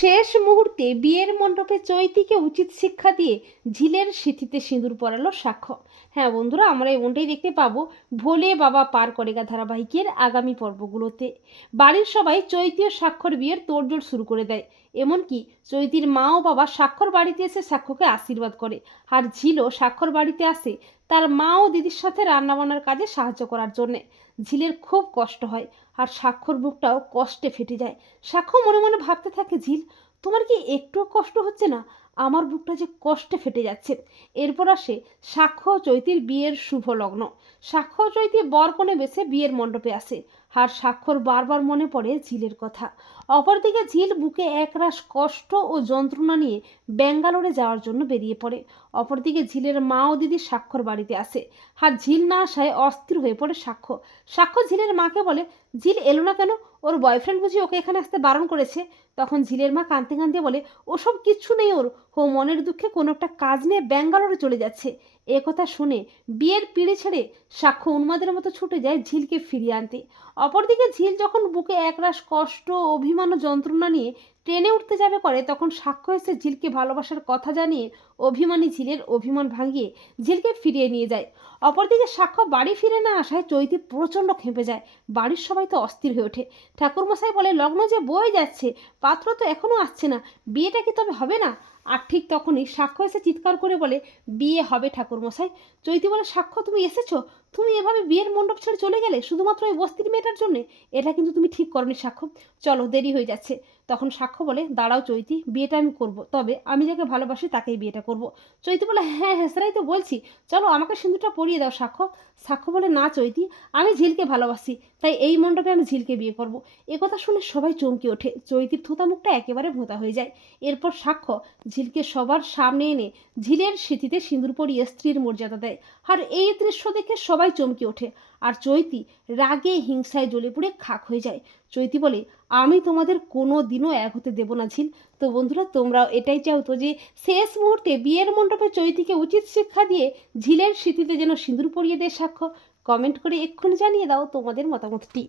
শেষ মুহূর্তে বিয়ের মণ্ডপে চৈতিকে উচিত শিক্ষা দিয়ে ঝিলের সিঁথিতে সিঁদুর পরালো সাক্ষ্য। হ্যাঁ বন্ধুরা, আমরা এমনটাই দেখতে পাবো ভোলে বাবা পার করেগা ধারাবাহিকের আগামী পর্বগুলোতে। বাড়ির সবাই চৈতি ও সাক্ষ্যর বিয়ের তোড়জোড় শুরু করে দেয়। এমনকি চৈতির মা ও বাবা সাক্ষ্যর বাড়িতে এসে সাক্ষ্যকে আশীর্বাদ করে। আর ঝিলও সাক্ষ্যর বাড়িতে আসে তার মা ও দিদির সাথে রান্নাবান্নার কাজে সাহায্য করার জন্যে। ঝিলের খুব কষ্ট হয় আর সাক্ষ্যর বুকটাও কষ্টে ফেটে যায়। সাক্ষ্য মনে মনে ভাবতে থাকে, ঝিল তোমার কি একটুও কষ্ট হচ্ছে না? আমার বুকটা যে কষ্টে ফেটে যাচ্ছে। এরপর আসে সাক্ষ্য ও চৈতির বিয়ের শুভ লগ্ন। সাক্ষ্য ও চৈতি বরকনে বেছে বিয়ের মণ্ডপে আসে। আর সাক্ষ্যর বারবার মনে পড়ে ঝিলের কথা। অপরদিকে ঝিল বুকে একরাশ কষ্ট ও যন্ত্রণা নিয়ে ব্যাঙ্গালোরে যাওয়ার জন্য বেরিয়ে পড়ে। অপরদিকে ঝিলের মা ও দিদি সাক্ষ্যর বাড়িতে আসে। আর ঝিল না আসায় অস্থির হয়ে পড়ে সাক্ষ্য। সাক্ষ্য ঝিলের মাকে বলে, ঝিল এলো না কেন? ওর বয়ফ্রেন্ড বুঝি ওকে এখানে আসতে বারণ করেছে? তখন ঝিলের মা কাঁদতে কাঁদতে বলে, ওসব কিচ্ছু নেই ওর, ও মনের দুঃখে কোনো একটা কাজ নিয়ে ব্যাঙ্গালোরে চলে যাচ্ছে। এ কথা শুনে বিয়ের পিঁড়ি ছেড়ে সাক্ষ্য উন্মাদের মতো ছুটে যায় ঝিলকে ফিরিয়ে আনতে। অপরদিকে ঝিল যখন বুকে একরাশ কষ্ট, অভিমান ও যন্ত্রণা নিয়ে ট্রেনে উঠতে যাবে করে, তখন সাক্ষ্য এসে ঝিলকে ভালোবাসার কথা জানিয়ে অভিমানী ঝিলের অভিমান ভাঙিয়ে ঝিলকে ফিরিয়ে নিয়ে যায়। অপরদিকে সাক্ষ্য বাড়ি ফিরে না আসায় চৈতি প্রচণ্ড খেপে যায়। বাড়ির সবাই তো অস্থির হয়ে ওঠে। ঠাকুরমশাই বলে, লগ্ন যে বয়ে যাচ্ছে, পাত্র তো এখনো আসছে না, বিয়েটা কি তবে হবে না? আর ঠিক তখনই সাক্ষ্য এসে চিৎকার করে বলে, বিয়ে হবে ঠাকুরমশাই। চৈতি বলে, সাক্ষ্য তুমি এসেছো? তুমি এভাবে বিয়ের মণ্ডপ ছেড়ে চলে গেলে শুধুমাত্র এই বস্তির মেয়েটার জন্যে? এটা কিন্তু তুমি ঠিক করনি সাক্ষ্য, চলো দেরি হয়ে যাচ্ছে। তখন সাক্ষ্য বলে, দাঁড়াও চৈতি, বিয়েটা আমি করব, তবে আমি যাকে ভালোবাসি তাকেই বিয়েটা করব। চৈতি বলে, হ্যাঁ হ্যাঁ সেটাই তো বলছি, চলো আমাকে সিঁদুরটা পরিয়ে দাও সাক্ষ্য। সাক্ষ্য বলে, না চৈতি, আমি ঝিলকে ভালোবাসি, তাই এই মণ্ডপে আমি ঝিলকে বিয়ে করব। একথা শুনে সবাই চমকে ওঠে। চৈতির থোঁতা মুখটা একেবারে ভোঁতা হয়ে যায়। এরপর সাক্ষ্য ঝিলকে সবার সামনে এনে ঝিলের সিঁথিতে সিঁদুর পরিয়ে স্ত্রীর মর্যাদা দেয়। আর এই দৃশ্য দেখে সবাই চমকে ওঠে। আর চৈতি রাগে হিংসায় জ্বলে পুড়ে খাক হয়ে যায়। চৈতি বলে, আমি তোমাদের কোনো দিনও এক হতে দেব না ঝিল। তো বন্ধুরা, তোমরাও এটাই চাও তো যে শেষ মুহূর্তে বিয়ের মণ্ডপে চৈতিকে উচিত শিক্ষা দিয়ে ঝিলের স্মৃতিতে যেন সিঁদুর পরিয়ে দেয় সাক্ষ্য? কমেন্ট করে এক্ষুনি জানিয়ে দাও তোমাদের মতামতটি।